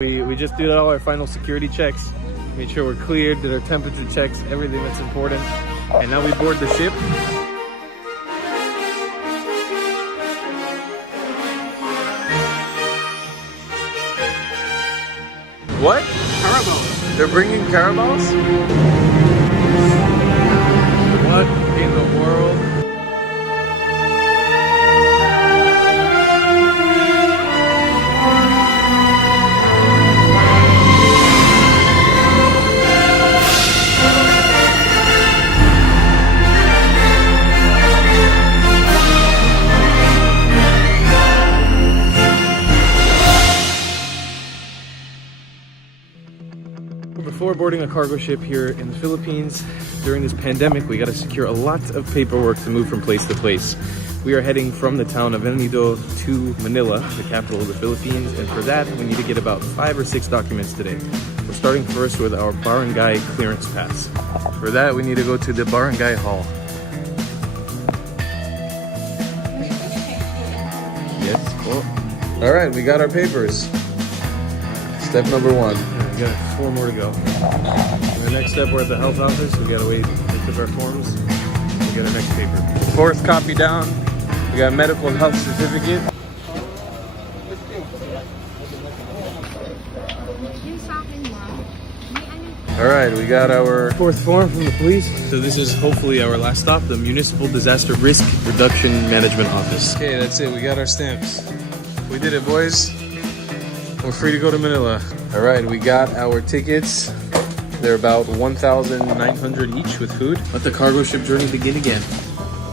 We just did all our final security checks, made sure we're cleared, did our temperature checks, everything that's important, and now we board the ship. What? Carabaos. They're bringing carabaos? What in the world? Before boarding a cargo ship here in the Philippines, during this pandemic, we got to secure a lot of paperwork to move from place to place. We are heading from the town of El Nido to Manila, the capital of the Philippines, and for that, we need to get about 5 or 6 documents today. We're starting first with our barangay clearance pass. For that, we need to go to the barangay hall. Yes, cool. All right, we got our papers. Step number 1. We got 4 more to go. The next step, we're at the health office. We gotta wait, pick up our forms. We get our next paper. 4th copy down. We got a medical and health certificate. All right, we got our 4th form from the police. So this is hopefully our last stop, the Municipal Disaster Risk Reduction Management Office. Okay, that's it. We got our stamps. We did it, boys. We're free to go to Manila. All right, we got our tickets. They're about 1,900 each with food. Let the cargo ship journey begin again.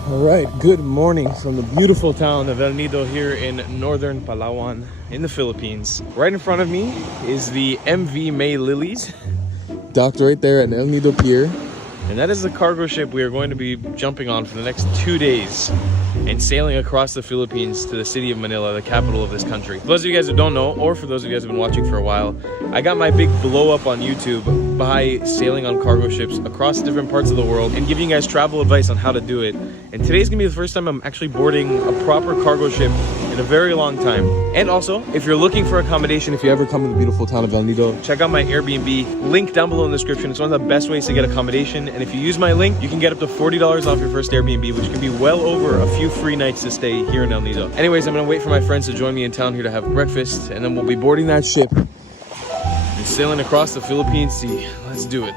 All right, good morning from the beautiful town of El Nido here in northern Palawan in the Philippines. Right in front of me is the MV May Lilies, docked right there at El Nido Pier. And that is the cargo ship we are going to be jumping on for the next 2 days and sailing across the Philippines to the city of Manila, the capital of this country. For those of you guys who don't know, or for those of you guys who have been watching for a while, I got my big blow up on YouTube by sailing on cargo ships across different parts of the world and giving you guys travel advice on how to do it. And today's gonna be the first time I'm actually boarding a proper cargo ship in a very long time. And also, if you're looking for accommodation, if you ever come to the beautiful town of El Nido, check out my Airbnb, link down below in the description. It's one of the best ways to get accommodation. And if you use my link, you can get up to $40 off your first Airbnb, which can be well over a few free nights to stay here in El Nido. Anyways, I'm gonna wait for my friends to join me in town here to have breakfast, and then we'll be boarding that ship and sailing across the Philippine Sea. Let's do it.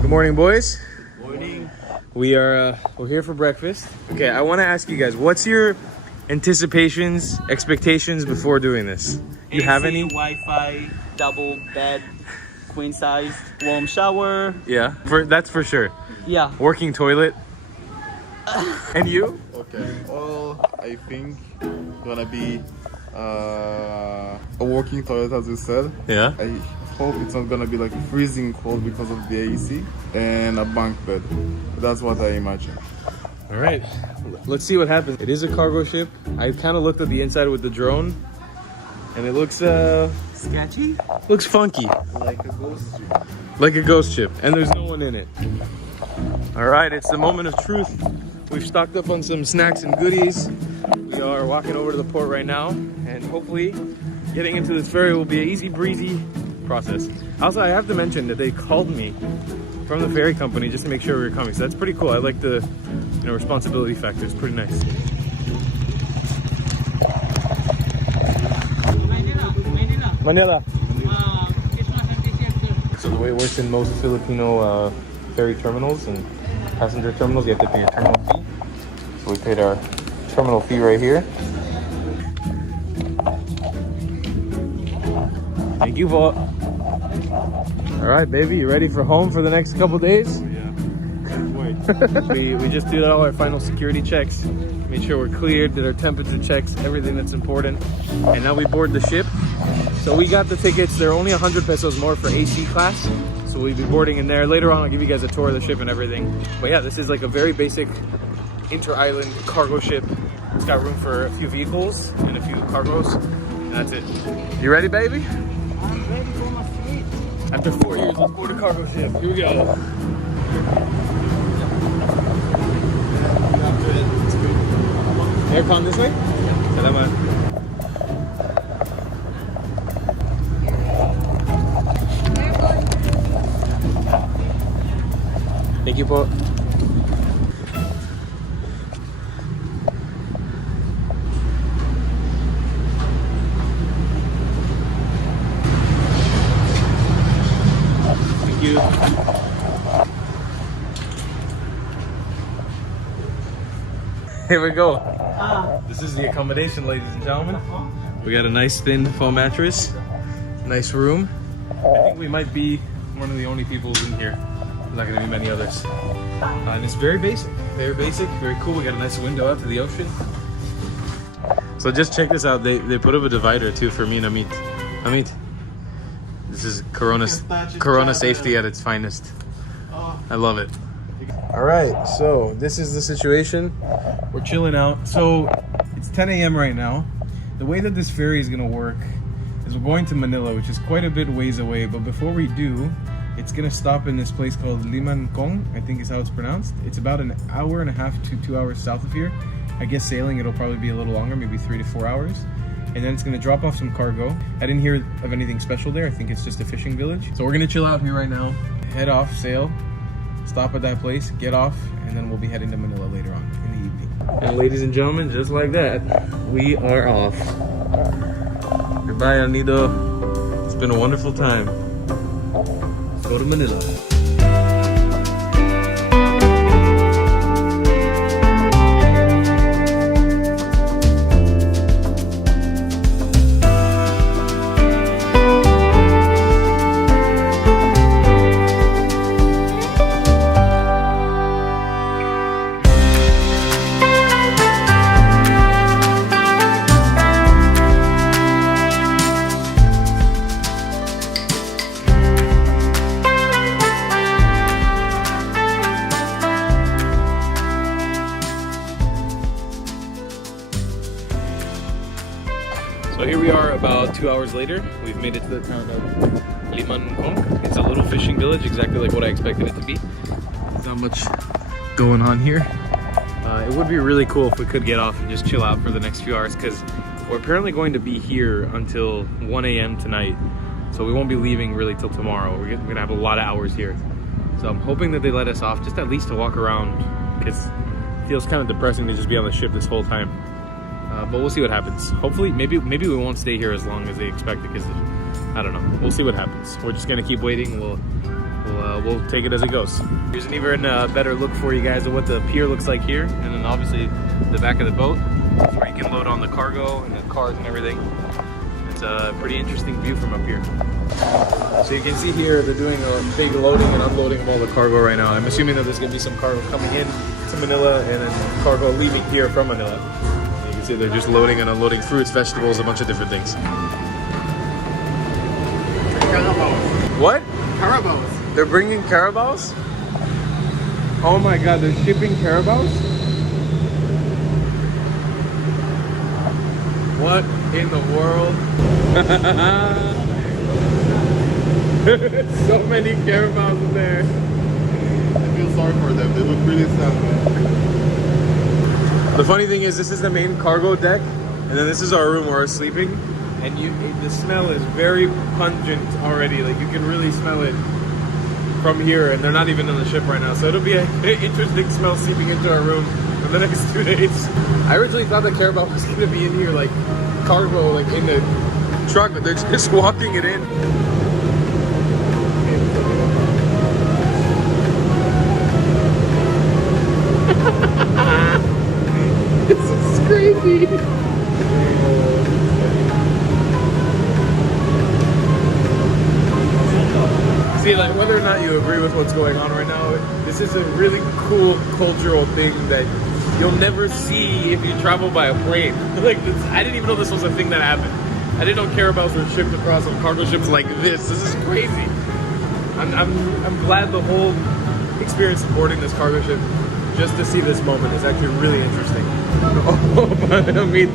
Good morning, boys. Morning. We're here for breakfast. Okay, I want to ask you guys, what's your anticipations, expectations before doing this? You have any? Wi-Fi, double bed, queen size, warm shower. Yeah, that's for sure. Yeah. Working toilet. And you? Okay. Well, I think gonna be a working toilet, as you said. Yeah. I hope it's not gonna be like freezing cold because of the AC, and a bunk bed. That's what I imagine. All right, let's see what happens. It is a cargo ship. I kind of looked at the inside with the drone, and it looks Sketchy? looks funky, Like a ghost ship. like a ghost ship, and there's no one in it. All right, it's the moment of truth. We've stocked up on some snacks and goodies. We are walking over to the port right now, and hopefully getting into this ferry will be an easy breezy process. Also, I have to mention that they called me from the ferry company just to make sure we were coming, so that's pretty cool. I like the responsibility factor. It's pretty nice. Manila. So the way it works in most Filipino ferry terminals and passenger terminals, you have to pay your terminal fee. So we paid our terminal fee right here. Thank you, Vault. All right, baby, you ready for home for the next couple days? we just did all our final security checks, made sure we're cleared, did our temperature checks, everything that's important, and now we board the ship. So we got the tickets. They're only 100 pesos more for AC class, so we'll be boarding in there. Later on, I'll give you guys a tour of the ship and everything. But yeah, this is like a very basic inter-island cargo ship. It's got room for a few vehicles and a few cargos. That's it. You ready, baby? I'm ready for my seat. After 4 years, let's board a cargo ship. Here we go. Aircon this way? Salamat. Thank you po. Thank you. Here we go. This is the accommodation, ladies and gentlemen. We got a nice thin foam mattress, nice room. I think we might be one of the only people in here. There's not gonna be many others. And it's very basic, very cool. We got a nice window out to the ocean. So just check this out. They put up a divider too for me and Amit. Amit, this is Corona safety at its finest. I love it. All right, so this is the situation. We're chilling out. So it's 10 a.m. right now. The way that this ferry is gonna work is we're going to Manila, which is quite a bit ways away. But before we do, it's gonna stop in this place called Limancong, I think is how it's pronounced. It's about an hour and a half to 2 hours south of here. I guess sailing it'll probably be a little longer, maybe 3 to 4 hours. And then it's gonna drop off some cargo. I didn't hear of anything special there. I think it's just a fishing village. So we're gonna chill out here right now, head off, sail, stop at that place, get off, and then we'll be heading to Manila later on in the evening. And ladies and gentlemen, just like that, we are off. Goodbye, El Nido. It's been a wonderful time. Let's go to Manila. So here we are about 2 hours later. We've made it to the town of Limancong. It's a little fishing village, exactly like what I expected it to be. There's not much going on here. It would be really cool if we could get off and just chill out for the next few hours because we're apparently going to be here until 1 a.m. tonight. So we won't be leaving really till tomorrow. We're gonna have a lot of hours here. So I'm hoping that they let us off just at least to walk around because it feels kind of depressing to just be on the ship this whole time. But we'll see what happens. Hopefully, maybe we won't stay here as long as they expect because I don't know. We'll see what happens. We're just gonna keep waiting. We'll take it as it goes. Here's an even better look for you guys of what the pier looks like here, and then obviously the back of the boat, where you can load on the cargo and the cars and everything. It's a pretty interesting view from up here. So you can see here they're doing a big loading and unloading of all the cargo right now. I'm assuming that there's gonna be some cargo coming in to Manila and then cargo leaving here from Manila. You can see they're just loading and unloading fruits, vegetables, a bunch of different things. What? Carabaos. They're bringing carabaos? Oh my god, they're shipping carabaos? What in the world? So many carabaos in there. I feel sorry for them. They look really sad, man. The funny thing is, this is the main cargo deck, and then this is our room where we're sleeping. And the smell is very pungent already. Like you can really smell it from here, and they're not even on the ship right now. So it'll be an interesting smell seeping into our room for the next 2 days. I originally thought the Carabao was gonna be in here, like cargo, like in the truck, but they're just walking it in. This is crazy. See, like, whether or not you agree with what's going on right now, this is a really cool cultural thing that you'll never see if you travel by a plane. Like, I didn't even know this was a thing that happened. I didn't know carabaos were shipped across on cargo ships like this. This is crazy. I'm glad the whole experience of boarding this cargo ship just to see this moment is actually really interesting. Oh, but Amit,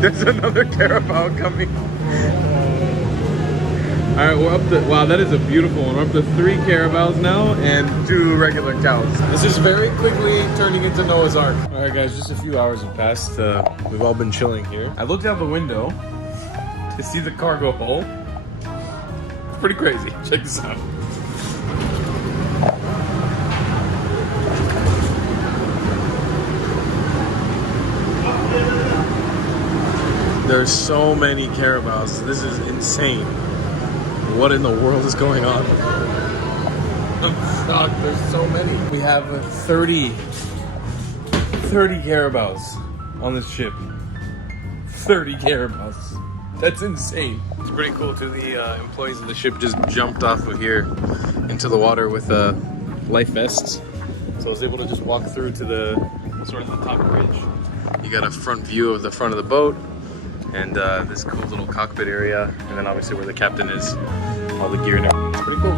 there's another carabao coming. All right, we're up to, wow, that is a beautiful one. We're up to 3 carabaos now and 2 regular cows. This is very quickly turning into Noah's Ark. All right, guys, just a few hours have passed. We've all been chilling here. I looked out the window to see the cargo hole. It's pretty crazy. Check this out. There's so many carabaos. This is insane. What in the world is going on? I'm shocked. There's so many. We have 30 carabaos on this ship. 30 carabaos. That's insane. It's pretty cool too. The employees of the ship just jumped off of here into the water with life vests. So I was able to just walk through to the sort of the top bridge. You got a front view of the front of the boat. And this cool little cockpit area, and then obviously where the captain is, all the gear and everything. It's pretty cool.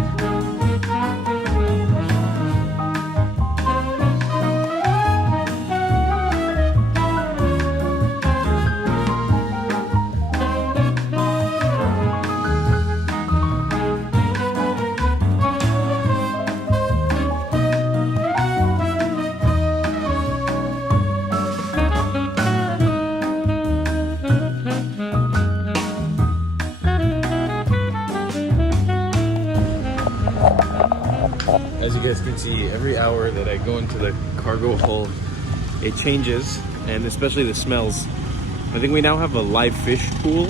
As you guys can see, every hour that I go into the cargo hold, it changes, and especially the smells. I think we now have a live fish pool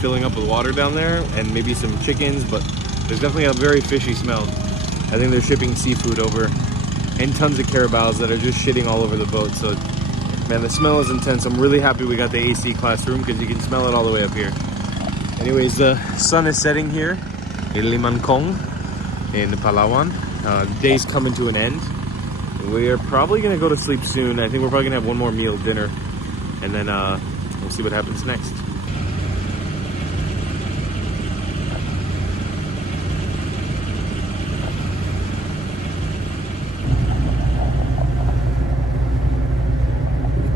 filling up with water down there, and maybe some chickens, but there's definitely a very fishy smell. I think they're shipping seafood over, and tons of carabaos that are just shitting all over the boat. So, man, the smell is intense. I'm really happy we got the AC classroom because you can smell it all the way up here. Anyways, the sun is setting here in Limancong in Palawan. The day's coming to an end. We're probably gonna go to sleep soon. I think we're probably gonna have one more meal, dinner, and then we'll see what happens next.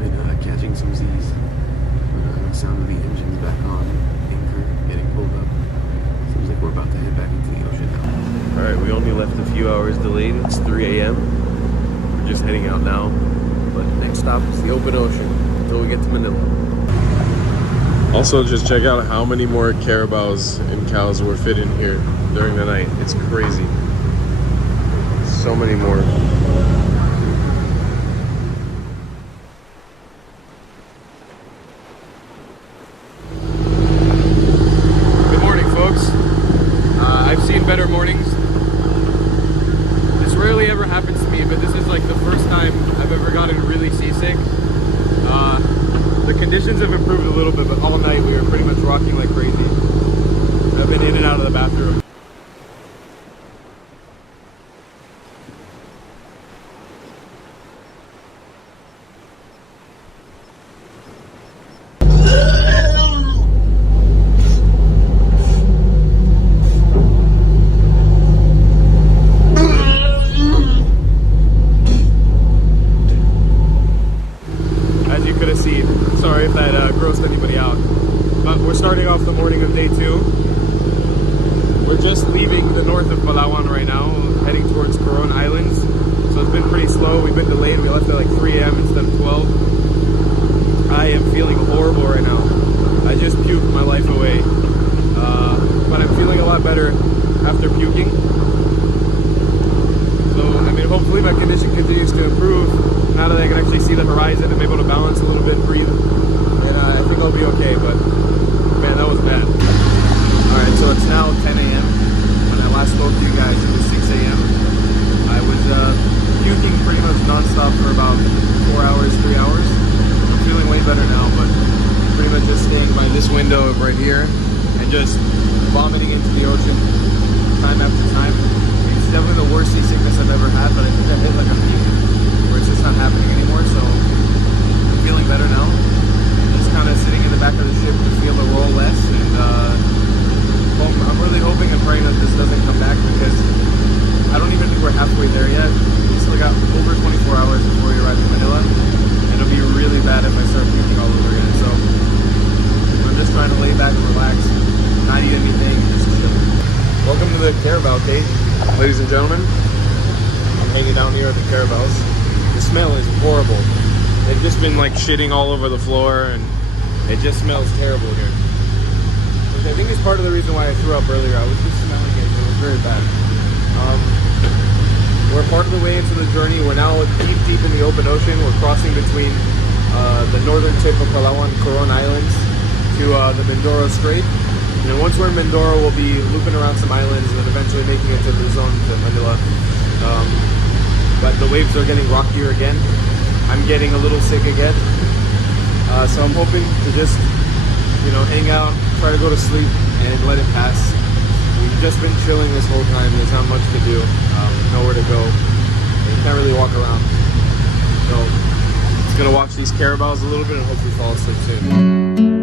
We've been catching some Z's. The sound of the engines back on, anchor getting pulled up. Seems like we're about to head back into the ocean now. Alright, we only left a few hours delayed. It's 3 a.m. We're just heading out now. But next stop is the open ocean until we get to Manila. Also, just check out how many more carabaos and cows were fit in here during the night. It's crazy. So many more. Good morning, folks. I've seen better mornings. This rarely ever happens to me, but this is like the first time I've ever gotten really seasick. The conditions have improved a little bit, but all night we were pretty much rocking like crazy. I've been in and out of the bathroom. Sorry if that grossed anybody out. But we're starting off the morning of day 2. We're just leaving the north of Palawan right now, heading towards Coron Islands. So it's been pretty slow. We've been delayed. We left at like 3 a.m. instead of 12. I am feeling horrible right now. I just puked my life away. But I'm feeling a lot better after puking. So, I mean, hopefully my condition continues to improve. Now that I can actually see the horizon and be able to balance a little bit and breathe, and I think I'll be okay, but man, that was bad. Alright, so it's now 10 a.m. When I last spoke to you guys, it was 6 a.m. I was puking pretty much non-stop for about 4 hours, 3 hours. I'm feeling way better now, but pretty much just staying by this window right here and just vomiting into the ocean time after time. It's definitely the worst seasickness I've ever had, but I think I hit like a peak where it's just not happening anymore, so I'm feeling better now. Just kind of sitting in the back of the ship to feel the roll less, and I'm really hoping and praying that this doesn't come back, because I don't even think we're halfway there yet. We still got over 24 hours before we arrive in Manila, and it'll be really bad if I the Carabao gate, ladies and gentlemen. I'm hanging down here at the Carabaos. The smell is horrible. They've just been like shitting all over the floor, and it just smells terrible here. Which I think is part of the reason why I threw up earlier. I was just smelling it. It was very bad. We're part of the way into the journey. We're now deep in the open ocean. We're crossing between the northern tip of Palawan, Coron Islands, to the Mindoro Strait. And then once we're in Mindoro, we'll be looping around some islands and then eventually making it to Luzon, to Manila. But the waves are getting rockier again. I'm getting a little sick again. So I'm hoping to just, hang out, try to go to sleep, and let it pass. We've just been chilling this whole time. There's not much to do. Nowhere to go. You can't really walk around. So just gonna watch these Carabaos a little bit and hopefully fall asleep soon.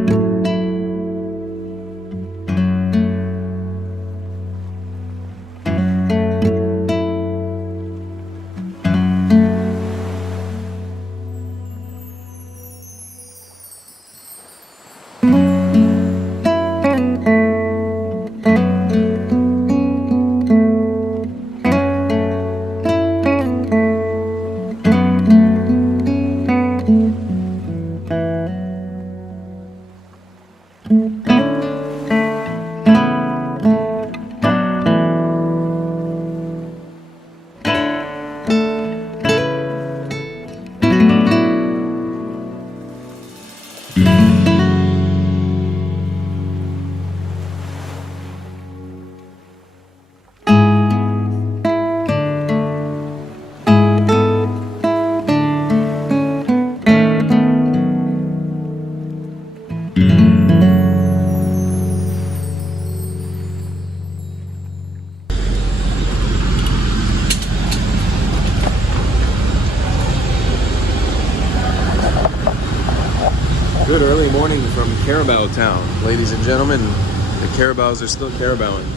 Good early morning from Carabao Town, ladies and gentlemen. The Carabaos are still Carabaoing.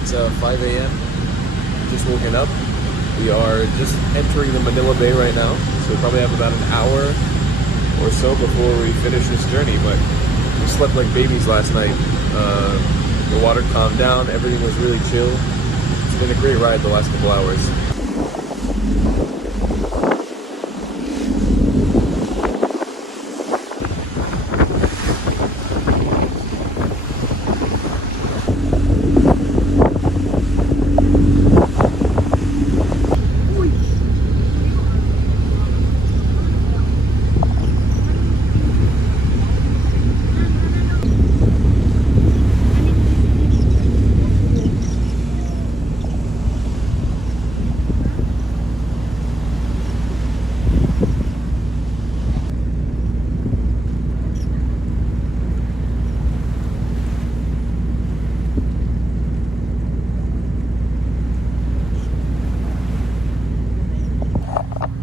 It's 5 a.m. Just woken up. We are just entering the Manila Bay right now, so we probably have about an hour or so before we finish this journey. But we slept like babies last night. The water calmed down. Everything was really chill. It's been a great ride the last couple hours.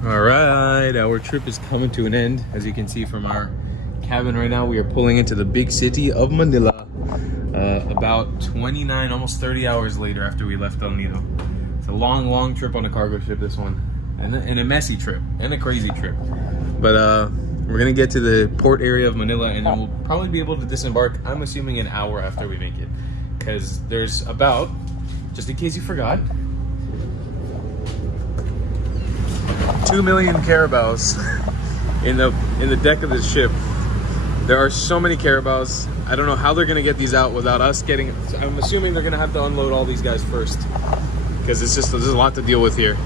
Alright, our trip is coming to an end. As you can see from our cabin right now, we are pulling into the big city of Manila. About 29, almost 30 hours later after we left El Nido. It's a long trip on a cargo ship, this one. And a messy trip, and a crazy trip. But we're gonna get to the port area of Manila and then we'll probably be able to disembark, I'm assuming an hour after we make it. Because there's about, just in case you forgot, 2 million Carabaos in the deck of this ship. There are so many Carabaos. I don't know how they're gonna get these out without us getting. I'm assuming they're gonna have to unload all these guys first, because there's a lot to deal with here.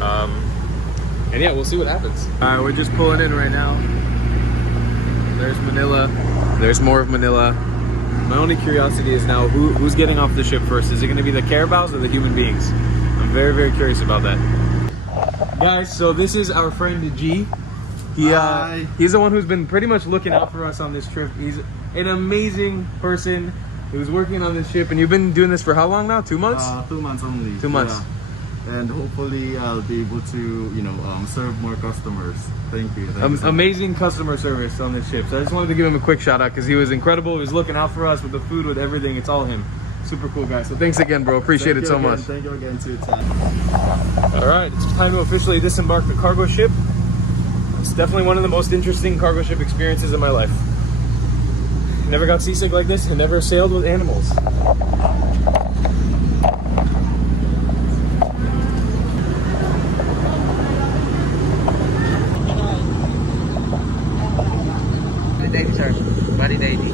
And yeah, we'll see what happens. All right, we're just pulling in right now. There's Manila. There's more of Manila. My only curiosity is now who's getting off the ship first. Is it gonna be the Carabaos or the human beings? I'm very curious about that. Guys, so this is our friend G. He's the one who's been pretty much looking out for us on this trip. He's an amazing person who's working on this ship. And you've been doing this for how long now? 2 months? 2 months only. 2 months. Yeah. And hopefully I'll be able to, serve more customers. Thank you. Thank you so amazing customer service on this ship. So I just wanted to give him a quick shout out because he was incredible. He was looking out for us with the food, with everything. It's all him. Super cool guy. So thanks again, bro. Appreciate it so much. Thank you again to your time. All right, it's time to officially disembark the cargo ship. It's definitely one of the most interesting cargo ship experiences of my life. Never got seasick like this and never sailed with animals. Valid ID, sir. Valid ID.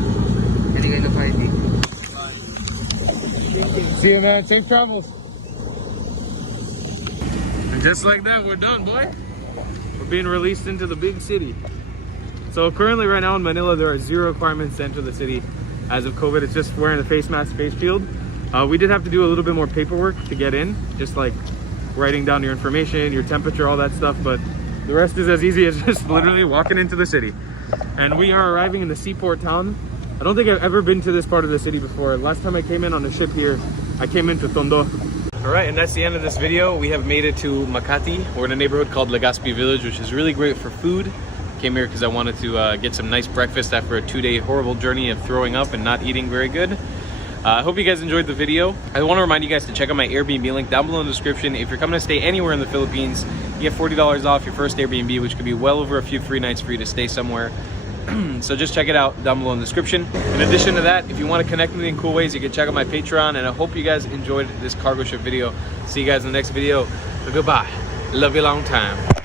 Any kind of ID. See you, man. Safe travels. And just like that, we're done, boy. We're being released into the big city. So currently right now in Manila, there are 0 requirements to enter the city as of COVID. It's just wearing a face mask, face shield. We did have to do a little bit more paperwork to get in, just like writing down your information, your temperature, all that stuff. But the rest is as easy as just literally walking into the city. And we are arriving in the seaport town. I don't think I've ever been to this part of the city before. Last time I came in on a ship here, I came into Tondo. All right, and that's the end of this video. We have made it to Makati. We're in a neighborhood called Legazpi Village, which is really great for food. Came here because I wanted to get some nice breakfast after a 2-day horrible journey of throwing up and not eating very good. I hope you guys enjoyed the video. I want to remind you guys to check out my Airbnb link down below in the description. If you're coming to stay anywhere in the Philippines, you get $40 off your first Airbnb, which could be well over a few free nights for you to stay somewhere. So just check it out down below in the description. In addition to that, if you want to connect with me in cool ways, you can check out my Patreon. And I hope you guys enjoyed this cargo ship video. See you guys in the next video. Goodbye. Love you a long time.